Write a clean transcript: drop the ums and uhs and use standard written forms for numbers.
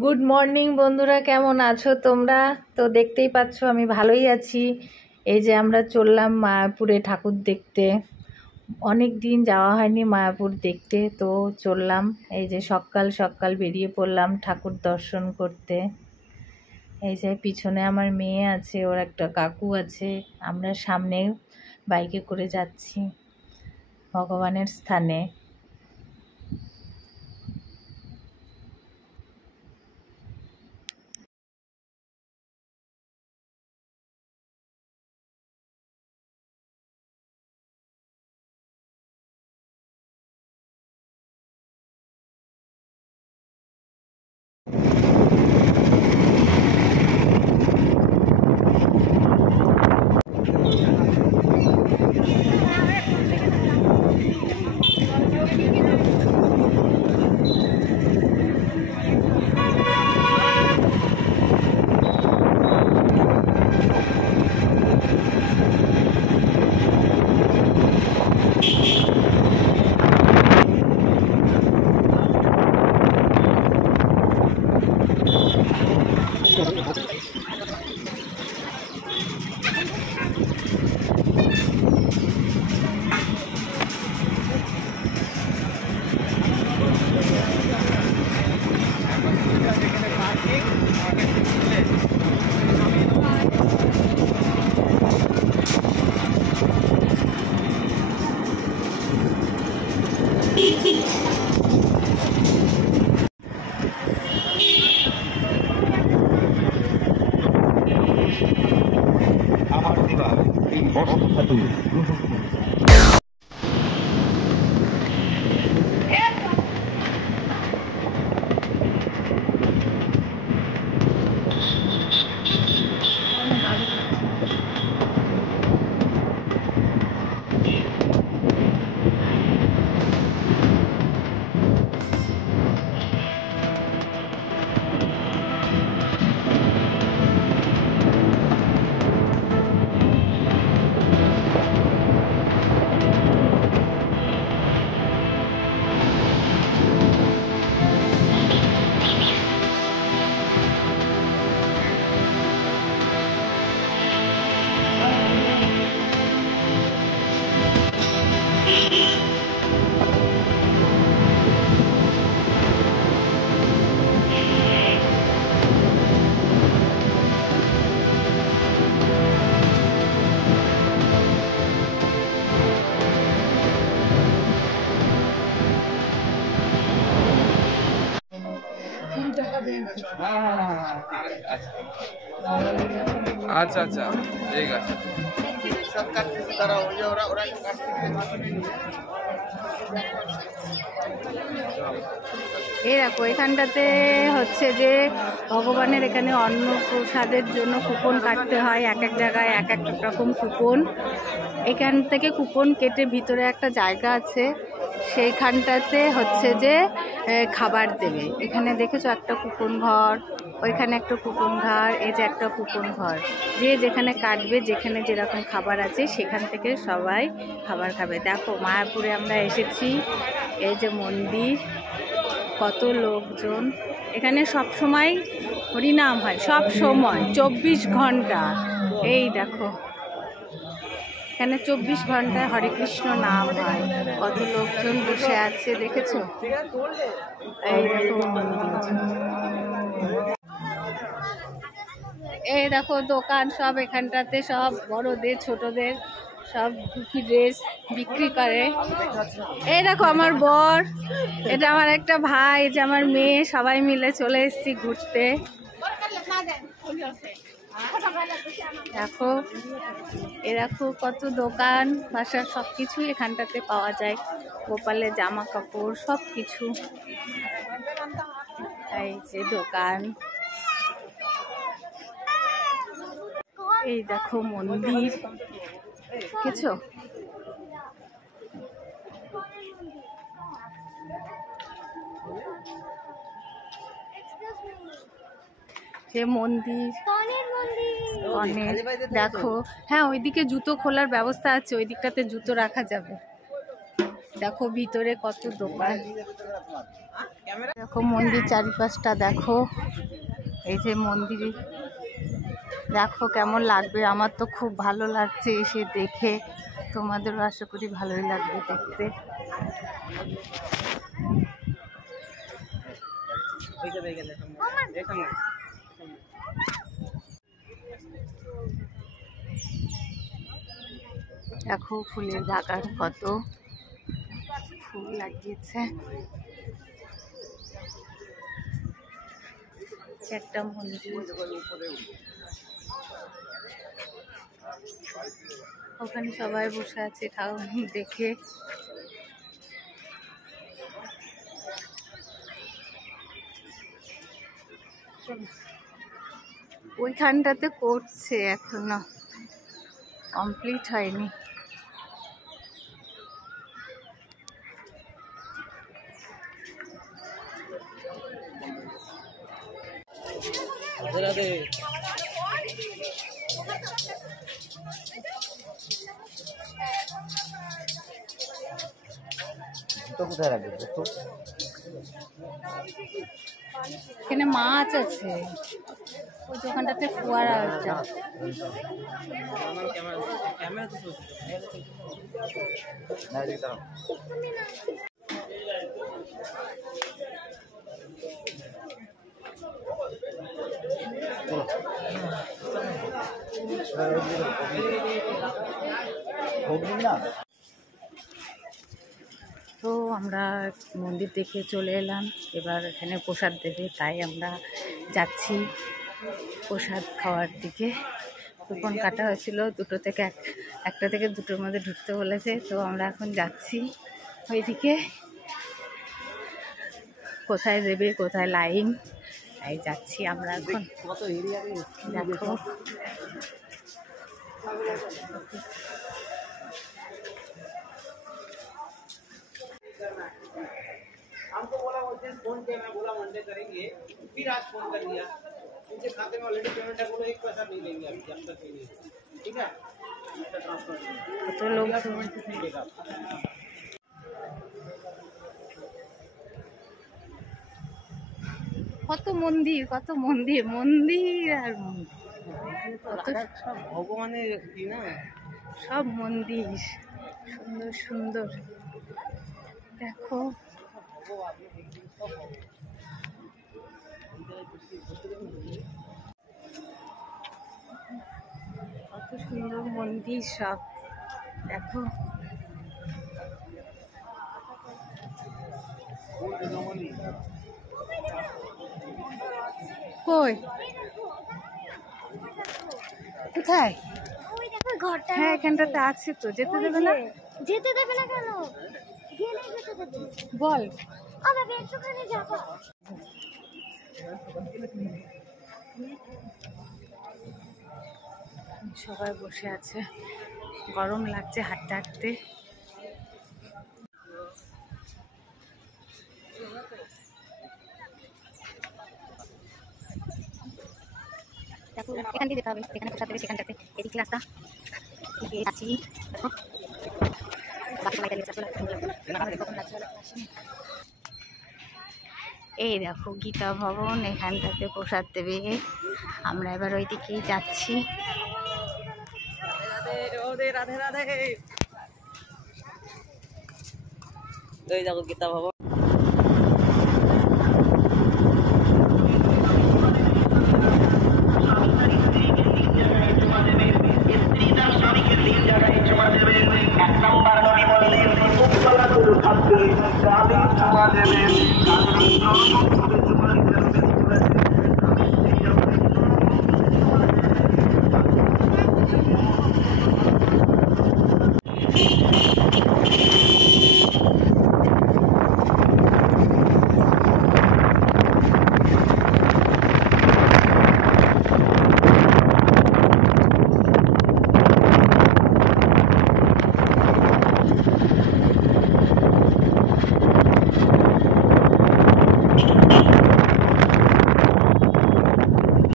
Good morning বন্ধুরা, কেমন আছো তোমরা? তো দেখতেই পাচ্ছ আমি ভালোই আছি। এই যে আমরা চললাম মায়াপুরে ঠাকুর দেখতে। অনেক দিন যাওয়া হয়নি মায়াপুর দেখতে, তো চললাম। এই যে সকাল সকাল বেরিয়ে পড়লাম ঠাকুর দর্শন করতে। এই যে পিছনে আমার মেয়ে আছে, ওর একটা কাকু আছে, আমরা সামনে বাইকে করে যাচ্ছি ভগবানের স্থানে। আচ্ছা আচ্ছা ঠিক আছে। এই দেখো এখানটাতে হচ্ছে যে ভগবানের এখানে অন্ন প্রসাদের জন্য কুপন কাটতে হয়। এক এক জায়গায় এক এক রকম কুপন। এখান থেকে কুপন কেটে ভিতরে একটা জায়গা আছে, সেইখানটাতে হচ্ছে যে খাবার দেবে। এখানে দেখেছো একটা কুপন ঘর, ওইখানে একটা কুপন ঘর, এই যে একটা কুপন ঘর। যে যেখানে কাটবে, যেখানে যেরকম খাবার আছে সেখান থেকে সবাই খাবার খাবে। দেখো মায়াপুরে আমরা এসেছি, এই যে মন্দির, কত লোকজন। এখানে সব সময় হরিনাম হয়, সব সময় 24 ঘন্টা। এই দেখো এখানে 24 ঘন্টায় হরে কৃষ্ণ নাম হয়। কত লোকজন বসে আছে দেখেছো? এই দেখো এই দেখো দোকান সব এখানটাতে, সব বড়দের ছোটদের সব ড্রেস বিক্রি করে। এই দেখো আমার বর, এটা আমার একটা ভাই, যে আমার মেয়ে, সবাই মিলে চলে এসেছি ঘুরতে। দেখো এ দেখো কত দোকান বাসার সব কিছুই এখানটাতে পাওয়া যায়। গোপালের জামা কাপড় সব কিছু। এই যে দোকান, এই দেখো মন্দির, দেখেছো? যে মন্দির অনেক, দেখো হ্যাঁ ওইদিকে জুতো খোলার ব্যবস্থা আছে, ওই দিকটাতে জুতো রাখা যাবে। দেখো ভিতরে কত দোকান। দেখো মন্দির চারিপাশটা দেখো, এই যে মন্দির দেখো কেমন লাগবে। আমার তো খুব ভালো লাগছে এসে দেখে, তোমাদেরও আশা করি ভালোই লাগবে দেখতে। দেখো ফুলের বাগান, কত ফুল লাগিয়েছে। একটা মন্দির, ওখানে সবাই বসে আছে ঠাকুর দেখে। ওইখানটাতে করছে, এখনো কমপ্লিট হয়নি। কোথায় রাখবে? এখানে মাছ আছে, ওই দোকানটাতে ফোয়ারা আছে। তো আমরা মন্দির দেখে চলে এলাম, এবার এখানে প্রসাদ দেবে, তাই আমরা যাচ্ছি প্রসাদ খাওয়ার দিকে। কুপন কাটা হয়েছিল একটা থেকে দুটোর মধ্যে ঢুকতে বলেছে, তো আমরা এখন যাচ্ছি ওইদিকে। কোথায় দেবে, কোথায় লাইন, তাই যাচ্ছি আমরা এখন। দেখো हमको बोला वो दिन फोन पे, मैं बोला मंडे करेंगे, फिर आज फोन कर दिया। उनके खाते में ऑलरेडी पेमेंट है, बोलो 1 पैसा नहीं लेंगे अभी जब तक नहीं, ठीक है? কত লোক, কত মন্দির, কত মন্দির, মন্দির আর মন্দির, কত সব ভগবানের কি না, সব মন্দির সুন্দর সুন্দর। দেখো কত সুন্দর মন্দির সব, দেখো কই কোথায়? হ্যাঁ এখানটাতে আছে তো, যেতে দেবে না? যেতে দেবে না কেন? গেলে যেতে দেবে। বল আমি একটুখানি যাব। সবাই বসে আছে, গরম লাগছে হাঁটতে হাঁটতে। দেখো এখান দিয়ে যেতে হবে, এখানে প্রসাদ দেবে সেখানটাতে, এদিকে রাস্তা আছি। এই দেখো গীতা ভবন, এখানটাতে প্রসাদ দেবে, আমরা এবার ওই দিকেই যাচ্ছি। রাধে রাধে। এই দেখো গীতা ভবন।